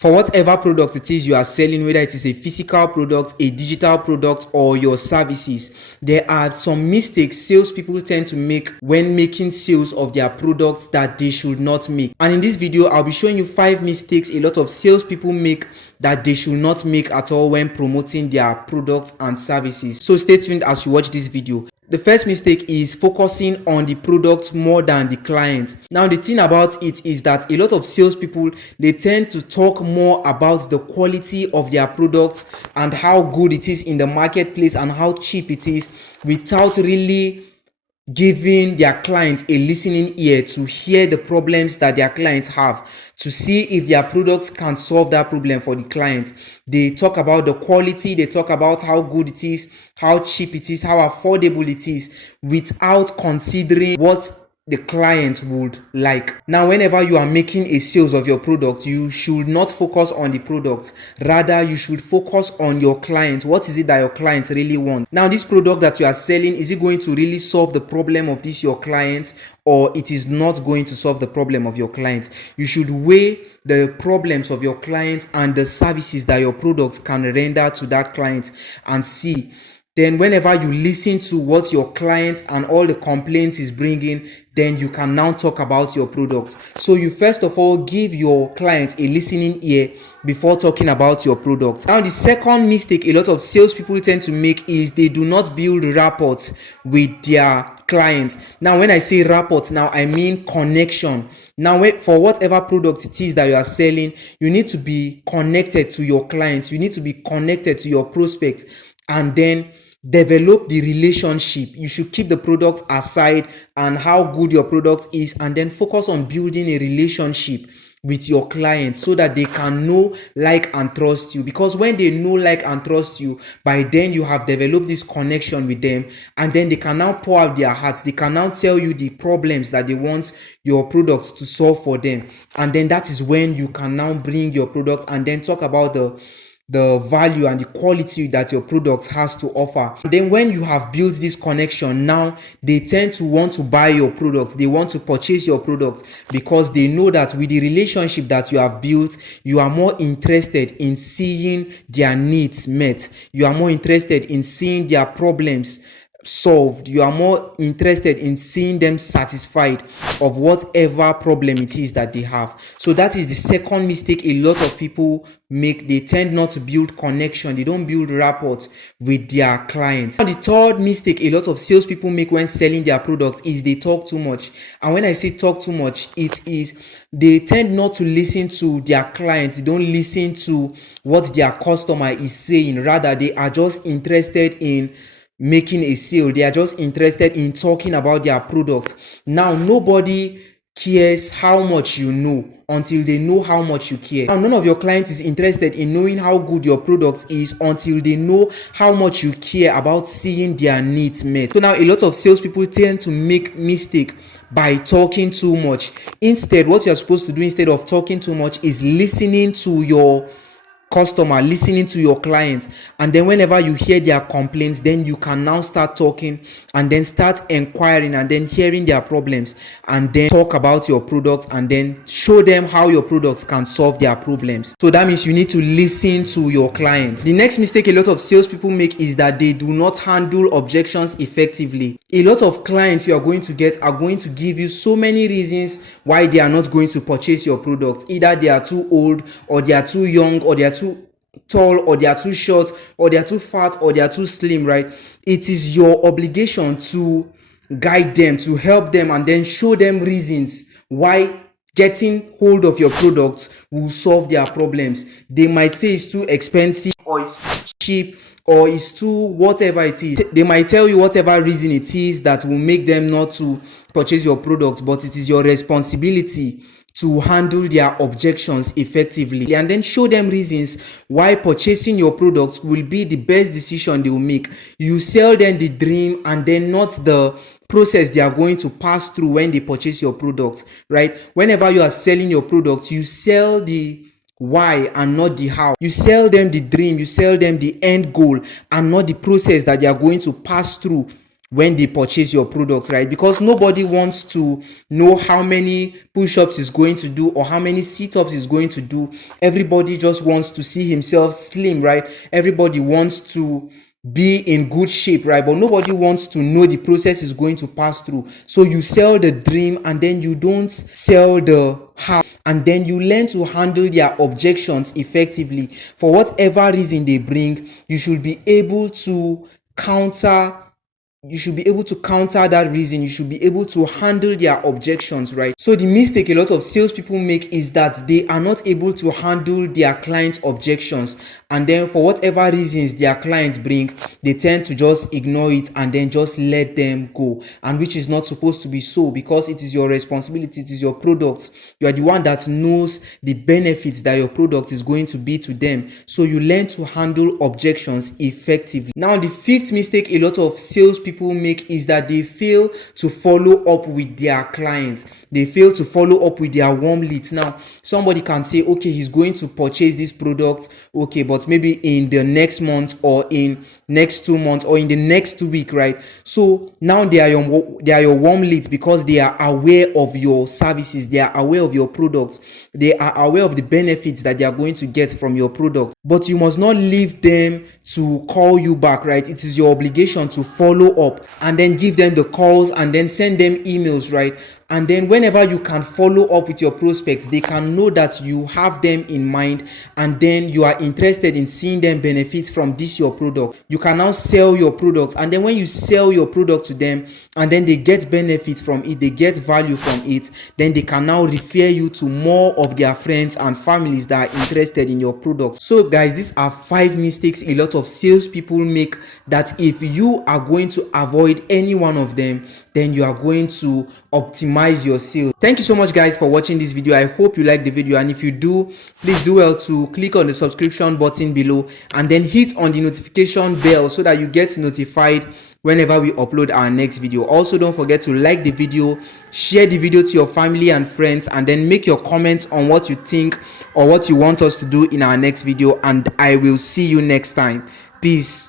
For whatever product it is you are selling, whether it is a physical product, a digital product, or your services, there are some mistakes salespeople tend to make when making sales of their products that they should not make. And in this video, I'll be showing you 5 mistakes a lot of salespeople make that they should not make at all when promoting their products and services. So stay tuned as you watch this video. The first mistake is focusing on the product more than the client. Now, the thing about it is that a lot of salespeople, they tend to talk more about the quality of their product and how good it is in the marketplace and how cheap it is, without really giving their clients a listening ear to hear the problems that their clients have, to see if their products can solve that problem for the clients. They talk about the quality, they talk about how good it is, how cheap it is, how affordable it is, without considering what the client would like. Now, whenever you are making a sales of your product, you should not focus on the product. Rather, you should focus on your client. What is it that your client really want? Now, this product that you are selling, is it going to really solve the problem of this your client, or it is not going to solve the problem of your client? You should weigh the problems of your client and the services that your product can render to that client and see. Then whenever you listen to what your clients and all the complaints is bringing, then you can now talk about your product. So you first of all give your client a listening ear before talking about your product. Now, the second mistake a lot of salespeople tend to make is they do not build rapport with their clients. Now, when I say rapport, now I mean connection. Now, for whatever product it is that you are selling, you need to be connected to your clients. You need to be connected to your prospects, and then develop the relationship. You should keep the product aside and how good your product is, and then focus on building a relationship with your clients so that they can know, like, and trust you. Because when they know, like, and trust you, by then you have developed this connection with them, and then they can now pour out their hearts. They can now tell you the problems that they want your products to solve for them, and then that is when you can now bring your product and then talk about the value and the quality that your product has to offer. And then when you have built this connection, now they tend to want to buy your product. They want to purchase your product because they know that with the relationship that you have built, you are more interested in seeing their needs met. You are more interested in seeing their problems solved. You are more interested in seeing them satisfied of whatever problem it is that they have. So that is the second mistake a lot of people make. They tend not to build connection. They don't build rapport with their clients. Now, the third mistake a lot of salespeople make when selling their products is they talk too much. And when I say talk too much, it is they tend not to listen to their clients. They don't listen to what their customer is saying. Rather, they are just interested in making a sale. They are just interested in talking about their product. Now, nobody cares how much you know until they know how much you care. Now, none of your clients is interested in knowing how good your product is until they know how much you care about seeing their needs met. So now a lot of salespeople tend to make mistake by talking too much. Instead, what you're supposed to do instead of talking too much is listening to your customer, listening to your clients, and then whenever you hear their complaints, then you can now start talking and then start inquiring and then hearing their problems, and then talk about your product and then show them how your products can solve their problems. So that means you need to listen to your clients. The next mistake a lot of salespeople make is that they do not handle objections effectively. A lot of clients you are going to get are going to give you so many reasons why they are not going to purchase your product. Either they are too old, or they are too young, or they are too tall, or they are too short, or they are too fat, or they are too slim, right? It is your obligation to guide them, to help them, and then show them reasons why getting hold of your product will solve their problems. They might say it's too expensive, or it's cheap, or it's too whatever it is. They might tell you whatever reason it is that will make them not to purchase your product, but it is your responsibility to handle their objections effectively, and then show them reasons why purchasing your products will be the best decision they will make. You sell them the dream and then not the process they are going to pass through when they purchase your product, right? Whenever you are selling your product, you sell the why and not the how. You sell them the dream, you sell them the end goal and not the process that they are going to pass through when they purchase your products, right? Because nobody wants to know how many push-ups is going to do or how many sit-ups is going to do. Everybody just wants to see himself slim, right? Everybody wants to be in good shape, right? But nobody wants to know the process is going to pass through. So you sell the dream and then you don't sell the how, and then you learn to handle their objections effectively. For whatever reason they bring, you should be able to counter that reason. You should be able to handle their objections, right? So the mistake a lot of salespeople make is that they are not able to handle their client objections, and then for whatever reasons their clients bring, they tend to just ignore it and then just let them go, and which is not supposed to be so, because it is your responsibility, it is your product. You are the one that knows the benefits that your product is going to be to them, so you learn to handle objections effectively. Now the fifth mistake a lot of salespeople make is that they fail to follow up with their clients. They fail to follow up with their warm leads. Now somebody can say, okay, he's going to purchase this product, okay, but maybe in the next month or in next 2 months or in the next week, right? So now they are your warm leads because they are aware of your services, they are aware of your products, they are aware of the benefits that they are going to get from your product. But you must not leave them to call you back, right? It is your obligation to follow up and then give them the calls and then send them emails, right? And then whenever you can follow up with your prospects, they can know that you have them in mind, and then you are interested in seeing them benefit from this your product. You can now sell your product, and then when you sell your product to them and then they get benefits from it, they get value from it, then they can now refer you to more of their friends and families that are interested in your product. So guys, these are 5 mistakes a lot of salespeople make that if you are going to avoid any one of them, then you are going to optimize your sales. Thank you so much guys for watching this video. I hope you like the video, and if you do, please do well to click on the subscription button below and then hit on the notification bell so that you get notified whenever we upload our next video. Also, don't forget to like the video, share the video to your family and friends, and then make your comments on what you think or what you want us to do in our next video, and I will see you next time. Peace.